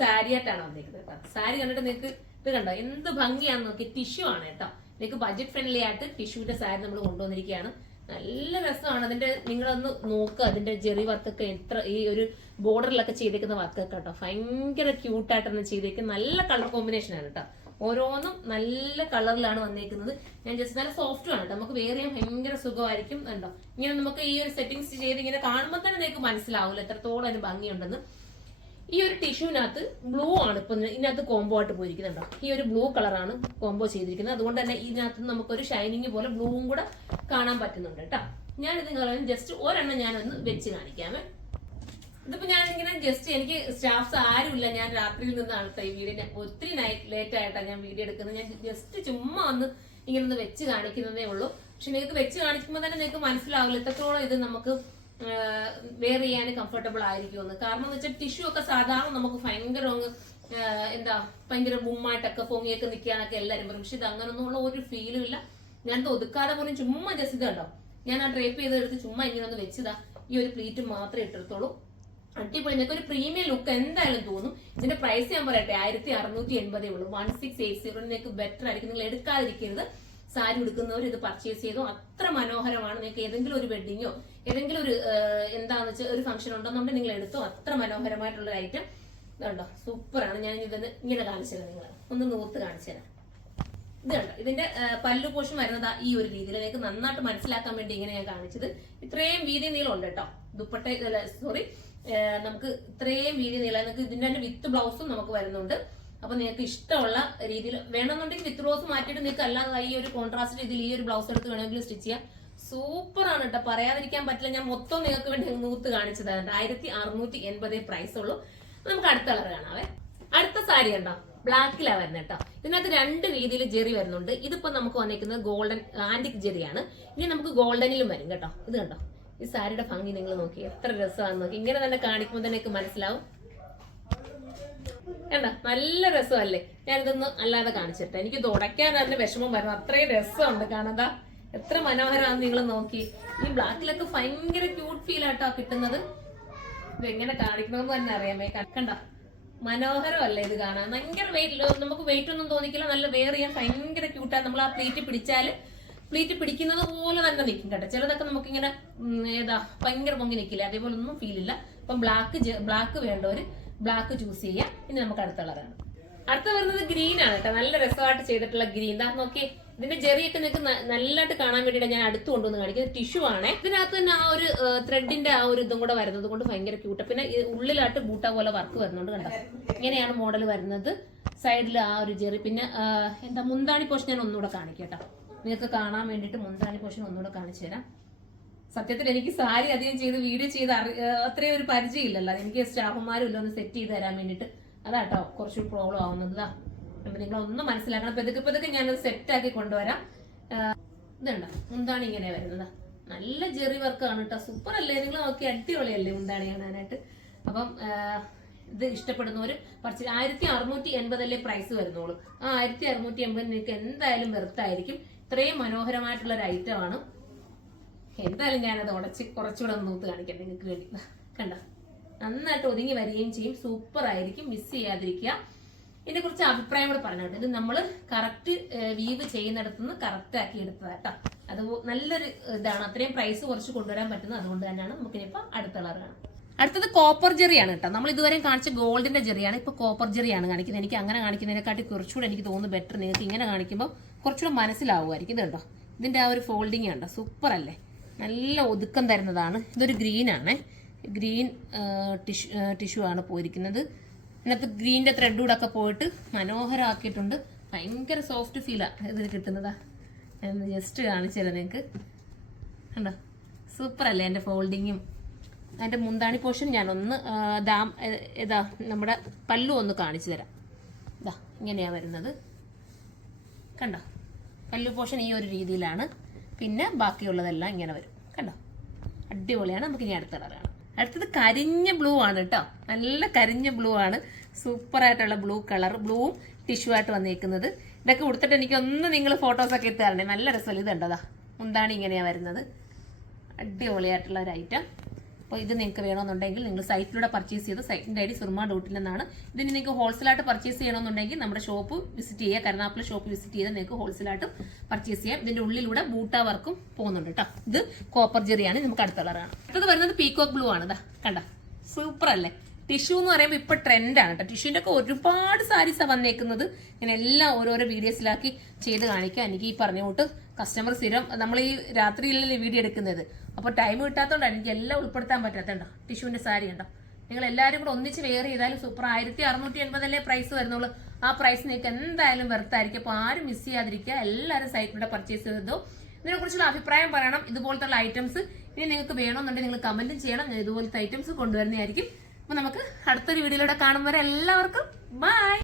സാരി ആയിട്ടാണ് വന്നിരിക്കുന്നത് കേട്ടോ. സാരി കണ്ടിട്ട് നിങ്ങൾക്ക് ഇത് കണ്ടോ എന്ത് ഭംഗിയാന്ന് നോക്കി. ടിഷ്യൂ ആണ് കേട്ടോ. നിങ്ങൾക്ക് ബഡ്ജറ്റ് ഫ്രണ്ട്ലി ആയിട്ട് ടിഷ്യൂന്റെ സാരി നമ്മൾ കൊണ്ടുവന്നിരിക്കുകയാണ്. നല്ല രസമാണ്. അതിന്റെ നിങ്ങളൊന്ന് നോക്കുക, അതിന്റെ ജെറി വർക്കൊക്കെ എത്ര ഈ ഒരു ബോർഡറിലൊക്കെ ചെയ്തേക്കുന്ന വർക്കൊക്കെ കേട്ടോ. ഭയങ്കര ക്യൂട്ടായിട്ടാണ് ചെയ്തേക്കുന്നത്. നല്ല കളർ കോമ്പിനേഷൻ ആണ് കേട്ടോ. ഓരോന്നും നല്ല കളറിലാണ് വന്നേക്കുന്നത്. ഞാൻ ജസ്റ്റ് നല്ല സോഫ്റ്റും ആണ് കേട്ടോ. നമുക്ക് വേറെ ചെയ്യാൻ ഭയങ്കര സുഖമായിരിക്കും. കണ്ടോ ഇങ്ങനെ നമുക്ക് ഈ ഒരു സെറ്റിംഗ്സ് ചെയ്ത് ഇങ്ങനെ കാണുമ്പോൾ തന്നെ നിങ്ങൾക്ക് മനസ്സിലാവില്ല എത്രത്തോളം അതിന് ഭംഗിയുണ്ടെന്ന്. ഈ ഒരു ടിഷ്യൂവിനകത്ത് ബ്ലൂ ആണ് ഇപ്പൊ ഇതിനകത്ത് കോംബോ ആയിട്ട് പോയിരിക്കുന്നുണ്ടോ. ഈ ഒരു ബ്ലൂ കളറാണ് കോംബോ ചെയ്തിരിക്കുന്നത്. അതുകൊണ്ട് തന്നെ ഇതിനകത്ത് നമുക്കൊരു ഷൈനിങ് പോലെ ബ്ലൂവും കൂടെ കാണാൻ പറ്റുന്നുണ്ട് കേട്ടോ. ഞാനിത് ജസ്റ്റ് ഒരെണ്ണം ഞാനൊന്ന് വെച്ച് കാണിക്കാമേ. ഇതിപ്പോ ഞാനിങ്ങനെ ജസ്റ്റ് എനിക്ക് സ്റ്റാഫ്സ് ആരുമില്ല, ഞാൻ രാത്രിയിൽ നിന്നാണ് ഈ വീഡിയോ ഒത്തിരി ലേറ്റ് ആയിട്ടാണ് ഞാൻ വീഡിയോ എടുക്കുന്നത്. ഞാൻ ജസ്റ്റ് ചുമ്മാ ഒന്ന് ഇങ്ങനെ ഒന്ന് വെച്ച് കാണിക്കുന്നതേ ഉള്ളൂ. പക്ഷെ നിങ്ങൾക്ക് വെച്ച് കാണിക്കുമ്പോൾ തന്നെ നിങ്ങൾക്ക് മനസ്സിലാവില്ല എത്രത്തോളം ഇത് നമുക്ക് വെയർ ചെയ്യാൻ കംഫർട്ടബിൾ ആയിരിക്കുമെന്ന്. കാരണം എന്ന് വെച്ചാൽ ടിഷ്യൂ ഒക്കെ സാധാരണ നമുക്ക് ഭയങ്കര ഭയങ്കര ബുമ്മായിട്ടൊക്കെ പൊങ്ങിയൊക്കെ നിൽക്കാനൊക്കെ എല്ലാവരും പറയും. പക്ഷെ ഇത് അങ്ങനൊന്നുമുള്ള ഒരു ഫീലും ഇല്ല. ഞാനത് ഒതുക്കാതെ പോലും ചുമ്മാ ജസ്റ്റ് ഇത് കണ്ടോ ഞാൻ ആ ഡ്രേപ്പ് ചെയ്തെടുത്ത് ചുമ്മാ ഇങ്ങനെ ഒന്ന് വെച്ചതാ. ഈ ഒരു പ്ലീറ്റ് മാത്രമേ ഇട്ടെടുത്തോളൂ. അടിപൊളി. നിങ്ങൾക്ക് ഒരു പ്രീമിയം ലുക്ക് എന്തായാലും തോന്നും. ഇതിന്റെ പ്രൈസ് ഞാൻ പറയട്ടെ 1680 ഉള്ളൂ. 1680 നിങ്ങൾക്ക് ബെറ്റർ ആയിരിക്കും. നിങ്ങൾ എടുക്കാതിരിക്കരുത്. സാരി ഉടുക്കുന്നവർ ഇത് പർച്ചേസ് ചെയ്തു. അത്ര മനോഹരമാണ്. നിങ്ങൾക്ക് ഏതെങ്കിലും ഒരു വെഡിങ്ങോ ഏതെങ്കിലും ഒരു എന്താണെന്ന് വെച്ചാൽ ഒരു ഫംഗ്ഷൻ ഉണ്ടെന്നുണ്ടെങ്കിൽ നിങ്ങൾ എടുത്തോ. അത്ര മനോഹരമായിട്ടുള്ള ഒരു ഐറ്റം ഇതുണ്ടോ. സൂപ്പറാണ്. ഞാൻ ഇതൊന്ന് ഇങ്ങനെ കാണിച്ചു തരാം. നിങ്ങൾ ഒന്ന് നൂത്ത് കാണിച്ചു തരാം. ഇത് കണ്ടോ ഇതിന്റെ പല്ലു പോഷൻ വരുന്നത് ഈ ഒരു രീതിയിൽ. നിങ്ങൾക്ക് നന്നായിട്ട് മനസ്സിലാക്കാൻ വേണ്ടി ഇങ്ങനെ ഞാൻ കാണിച്ചത്. ഇത്രയും വീതി നീളം ഉണ്ട് കേട്ടോ. ദുപ്പട്ട സോറി നമുക്ക് ഇത്രയും വീതി നീളം. നിങ്ങൾക്ക് ഇതിന്റെ വിത്ത് ബ്ലൗസും നമുക്ക് വരുന്നുണ്ട്. അപ്പൊ നിങ്ങൾക്ക് ഇഷ്ടമുള്ള രീതിയിൽ വേണമെന്നുണ്ടെങ്കിൽ വിത്ത് റോസ് മാറ്റിയിട്ട് നിങ്ങൾക്ക് അല്ലാതെ ഈ ഒരു കോൺട്രാസ്റ്റ് രീതിയിൽ ഈ ഒരു ബ്ലൗസ് എടുത്ത് വേണമെങ്കിൽ സ്റ്റിച്ച് ചെയ്യാം. സൂപ്പർ ആണ് കേട്ടോ. പറയാതിരിക്കാൻ പറ്റില്ല. ഞാൻ മൊത്തം നിങ്ങൾക്ക് വേണ്ടി നൂത്ത് കാണിച്ചതാണ്. 1680 പ്രൈസ് ഉള്ളൂ. നമുക്ക് അടുത്ത കളർ കാണാവേ. അടുത്ത സാരി ഉണ്ടോ ബ്ലാക്കിലാണ് വരുന്നത് കേട്ടോ. ഇതിനകത്ത് രണ്ട് രീതിയിൽ ജെറി വരുന്നുണ്ട്. ഇതിപ്പോ നമുക്ക് വന്നിരിക്കുന്നത് ഗോൾഡൻ ആന്റിക് ജെറിയാണ്. ഇനി നമുക്ക് ഗോൾഡനിലും വരും കേട്ടോ. ഇത് കണ്ടോ ഈ സാരിയുടെ ഭംഗി നിങ്ങൾ നോക്കി എത്ര രസമാണെന്ന് നോക്കി. ഇങ്ങനെ തന്നെ കാണിക്കുമ്പോൾ തന്നെ എനിക്ക് മനസ്സിലാവും. കണ്ടോ നല്ല രസമല്ലേ. ഞാനിതൊന്ന് അല്ലാതെ കാണിച്ചിട്ടെ. എനിക്ക് തുടയ്ക്കാൻ തന്നെ വിഷമം വരും. അത്രയും രസമുണ്ട് കാണാ. എത്ര മനോഹരമാണെന്ന് നിങ്ങൾ നോക്കി. ഈ ബ്ലാക്കിലൊക്കെ ഭയങ്കര ക്യൂട്ട് ഫീൽ ആട്ടോ കിട്ടുന്നത്. ഇത് എങ്ങനെ കാണിക്കണമെന്ന് തന്നെ അറിയാമേ. കണ്ടോ മനോഹരമല്ലേ ഇത് കാണാൻ. ഭയങ്കര വെയിറ്റ്, നമുക്ക് വെയിറ്റ് ഒന്നും തോന്നിക്കില്ല. നല്ല വെയർ ചെയ്യാൻ ഭയങ്കര ക്യൂട്ടാണ്. നമ്മൾ ആ പ്ലീറ്റ് പിടിച്ചാല് പ്ലീറ്റ് പിടിക്കുന്നത് പോലെ തന്നെ നിൽക്കും കേട്ടോ. ചിലതൊക്കെ നമുക്കിങ്ങനെ ഭയങ്കര പൊങ്ങി നിൽക്കില്ല. അതേപോലെ ഒന്നും ഫീൽ ഇല്ല. അപ്പം ബ്ലാക്ക് വേണ്ടവര് ബ്ലാക്ക് ചൂസ് ചെയ്യാം. ഇനി നമുക്ക് അടുത്ത കളറാണ്. അടുത്ത വരുന്നത് ഗ്രീൻ ആണ് കേട്ടോ. നല്ല രസമായിട്ട് ചെയ്തിട്ടുള്ള ഗ്രീൻ. ഇതാ നോക്കി ഇതിന്റെ ജെറിയൊക്കെ നിങ്ങൾക്ക് നല്ലതായിട്ട് കാണാൻ വേണ്ടിയിട്ട് ഞാൻ അടുത്ത് കൊണ്ടുവന്ന് കാണിക്കുന്നത്. ടിഷ്യൂ ആണ്. ഇതിനകത്ത് തന്നെ ആ ഒരു ത്രെഡിന്റെ ആ ഒരു ഇതും കൂടെ വരുന്നത് കൊണ്ട് ഭയങ്കര ക്യൂട്ട്. പിന്നെ ഉള്ളിലായിട്ട് ബൂട്ട പോലെ വർക്ക് വരുന്നുണ്ട് കണ്ടോ. ഇങ്ങനെയാണ് മോഡൽ വരുന്നത്. സൈഡിൽ ആ ഒരു ജെറി. പിന്നെ മുന്താണി പോഷൻ ഞാൻ ഒന്നുകൂടെ കാണിക്കട്ടോ. നിങ്ങൾക്ക് കാണാൻ വേണ്ടിയിട്ട് മുന്താണി പോഷൻ ഒന്നുകൂടെ കാണിച്ചു തരാം. സത്യത്തിൽ എനിക്ക് സാരി അധികം ചെയ്ത് വീഡിയോ ചെയ്ത് അത്രയും ഒരു പരിചയം ഇല്ലല്ലോ. എനിക്ക് സ്റ്റാഫുമാരും ഇല്ല ഒന്ന് സെറ്റ് ചെയ്ത് തരാൻ വേണ്ടിയിട്ട്. അതാട്ടോ കുറച്ചുകൂടി പ്രോബ്ലം ആവുന്നത്. അപ്പൊ നിങ്ങളൊന്ന് മനസ്സിലാക്കണം. പതുക്കെ ഞാനത് സെറ്റ് ആക്കി കൊണ്ടുവരാം. ഇതുണ്ടോ മുന്താണി ഇങ്ങനെ വരുന്നത്. നല്ല ജെറി വർക്കാണ് കേട്ടോ. സൂപ്പർ അല്ലേ. നിങ്ങൾ നോക്കി അടിപൊളിയല്ലേ മുന്താണി കാണാനായിട്ട്. അപ്പം ഇത് ഇഷ്ടപ്പെടുന്നവര് പർച്ചേസ് 1680 പ്രൈസ് വരുന്നുള്ളൂ. ആ 1680 നിങ്ങൾക്ക് എന്തായാലും വെറുത്തായിരിക്കും. ഇത്രയും മനോഹരമായിട്ടുള്ള ഒരു ഐറ്റം ആണ്. എന്തായാലും ഞാനത് കുറച്ചുകൂടെ ഒന്ന് നൂത്ത് കാണിക്കാം നിങ്ങൾക്ക് വേണ്ടി. കണ്ടോ നന്നായിട്ട് ഒതുങ്ങി വരികയും ചെയ്യും. സൂപ്പർ ആയിരിക്കും. മിസ് ചെയ്യാതിരിക്കുക. ഇതിനെ കുറിച്ച് അഭിപ്രായം കൂടെ പറഞ്ഞോട്ടെ. ഇത് നമ്മൾ കറക്റ്റ് വീവ് ചെയ്യുന്നിടത്തുനിന്ന് കറക്റ്റ് ആക്കി എടുത്തതാട്ടോ. അത് നല്ലൊരു ഇതാണ്. അത്രയും പ്രൈസ് കുറച്ച് കൊണ്ടുവരാൻ പറ്റുന്നത്. അതുകൊണ്ട് തന്നെയാണ് നമുക്കിനിപ്പോൾ അടുത്ത കളർ കാണാം. അടുത്തത് കോപ്പർ ജെറിയാണ് കേട്ടോ. നമ്മൾ ഇതുവരെ കാണിച്ച ഗോൾഡിന്റെ ജെറിയാണ്. ഇപ്പൊ കോപ്പർ ജെറിയാണ് കാണിക്കുന്നത്. എനിക്ക് അങ്ങനെ കാണിക്കുന്നതിനെക്കാട്ടി കുറച്ചുകൂടെ എനിക്ക് തോന്നുന്നു ബെറ്റർ. നിങ്ങൾക്ക് ഇങ്ങനെ കാണിക്കുമ്പോൾ കുറച്ചുകൂടെ മനസ്സിലാവുമായിരിക്കും. ഇത് കേട്ടോ ഇതിന്റെ ആ ഒരു ഫോൾഡിങ് കണ്ടോ. സൂപ്പർ അല്ലേ. നല്ല ഒതുക്കം തരുന്നതാണ്. ഇതൊരു ഗ്രീൻ ആണ്. ഗ്രീൻ ടിഷ്യൂ ആണ് പോയിരിക്കുന്നത്. ഇതിനകത്ത് ഗ്രീനിന്റെ ത്രെഡ് കൂടെ ഒക്കെ പോയിട്ട് മനോഹരമാക്കിയിട്ടുണ്ട്. ഭയങ്കര സോഫ്റ്റ് ഫീലാണ് ഇതിന് കിട്ടുന്നതാ. ഞാൻ ജസ്റ്റ് കാണിച്ചു തരാം നിങ്ങൾക്ക്. കണ്ടോ സൂപ്പർ അല്ലേ. എൻ്റെ ഫോൾഡിങ്ങും അതിൻ്റെ മുന്താണി പോർഷൻ ഞാനൊന്ന് നമ്മുടെ പല്ലു ഒന്ന് കാണിച്ചു തരാം. ഇതാ ഇങ്ങനെയാണ് വരുന്നത്. കണ്ടോ പല്ലു പോർഷൻ ഈ ഒരു രീതിയിലാണ്. പിന്നെ ബാക്കിയുള്ളതെല്ലാം ഇങ്ങനെ വരും. കണ്ടോ അടിപൊളിയാണ്. നമുക്ക് ഇനി അടുത്ത കളറാണ്. അടുത്തത് കരിഞ്ഞ ബ്ലൂ ആണ് കേട്ടോ. നല്ല കരിഞ്ഞ ബ്ലൂ ആണ്. സൂപ്പർ ആയിട്ടുള്ള ബ്ലൂ കളർ. ബ്ലൂവും ടിഷ്യൂ ആയിട്ട് വന്നേക്കുന്നത്. ഇതൊക്കെ കൊടുത്തിട്ട് എനിക്കൊന്ന് നിങ്ങൾ ഫോട്ടോസൊക്കെ ഇട്ട് തരണേ. നല്ല രസമല്ല. ഇത് കണ്ടതാ മുന്താണി ഇങ്ങനെയാണ് വരുന്നത്. അടിപൊളിയായിട്ടുള്ള ഒരു ഐറ്റം. അപ്പോൾ ഇത് നിങ്ങൾക്ക് വേണമെന്നുണ്ടെങ്കിൽ നിങ്ങൾ സൈറ്റിലൂടെ പർച്ചേസ് ചെയ്ത് സൈറ്റിൻ്റെ ഐഡി surma.in എന്നാണ്. ഇതിന് നിങ്ങൾക്ക് ഹോൾസെയിലായിട്ട് പർച്ചേസ് ചെയ്യണമെന്നുണ്ടെങ്കിൽ നമ്മുടെ ഷോപ്പ് വിസിറ്റ് ചെയ്യുക, കരുനാഗപ്പള്ളി ഷോപ്പ് വിസിറ്റ് ചെയ്താൽ നിങ്ങൾക്ക് ഹോൾസെയിലായിട്ട് പർച്ചേസ് ചെയ്യാം. ഇതിൻ്റെ ഉള്ളിലൂടെ ബൂട്ട വർക്കും പോകുന്നുണ്ട് കേട്ടോ. ഇത് കോപ്പർ ജെറിയാണ്, നമുക്ക് അടുത്ത കളറാണ്. അടുത്തത് വരുന്നത് പീകോക്ക് ബ്ലൂ ആണ്. ഇതാ കണ്ട, സൂപ്പർ അല്ലേ. ടിഷ്യൂ എന്ന് പറയുമ്പോൾ ഇപ്പൊ ട്രെൻഡാണ് കേട്ടോ. ടിഷ്യൂൻ്റെ ഒക്കെ ഒരുപാട് സാരീസാണ് വന്നേക്കുന്നത്. ഞാൻ എല്ലാം ഓരോരോ വീഡിയോസിലാക്കി ചെയ്ത് കാണിക്കാം. എനിക്ക് ഈ പറഞ്ഞ കൂട്ട് കസ്റ്റമർ സ്ഥിരം നമ്മൾ ഈ രാത്രിയിലല്ലേ വീഡിയോ എടുക്കുന്നത്, അപ്പോൾ ടൈം കിട്ടാത്തതുകൊണ്ടാണ് എനിക്ക് എല്ലാം ഉൾപ്പെടുത്താൻ പറ്റാത്തതുണ്ടോ. ടിഷ്യൂവിന്റെ സാരി ഉണ്ടോ, നിങ്ങൾ എല്ലാവരും കൂടെ ഒന്നിച്ച് വെയർ ചെയ്താലും സൂപ്പർ. 1680 പ്രൈസ് വരുന്നുള്ളൂ. ആ പ്രൈസ് നിങ്ങൾക്ക് എന്തായാലും വെറുത്തായിരിക്കും. അപ്പോൾ ആരും മിസ് ചെയ്യാതിരിക്കുക, എല്ലാവരും സൈറ്റിലൂടെ പർച്ചേസ് ചെയ്തോ. ഇതിനെക്കുറിച്ചുള്ള അഭിപ്രായം പറയണം. ഇതുപോലത്തെ ഐറ്റംസ് ഇനി നിങ്ങൾക്ക് വേണമെന്നുണ്ടെങ്കിൽ നിങ്ങൾ കമന്റും ചെയ്യണം. ഞാൻ ഇതുപോലത്തെ ഐറ്റംസ് കൊണ്ടുവരുന്നതായിരിക്കും. അപ്പൊ നമുക്ക് അടുത്തൊരു വീഡിയോയിലൂടെ കാണും വരെ എല്ലാവർക്കും ബൈ.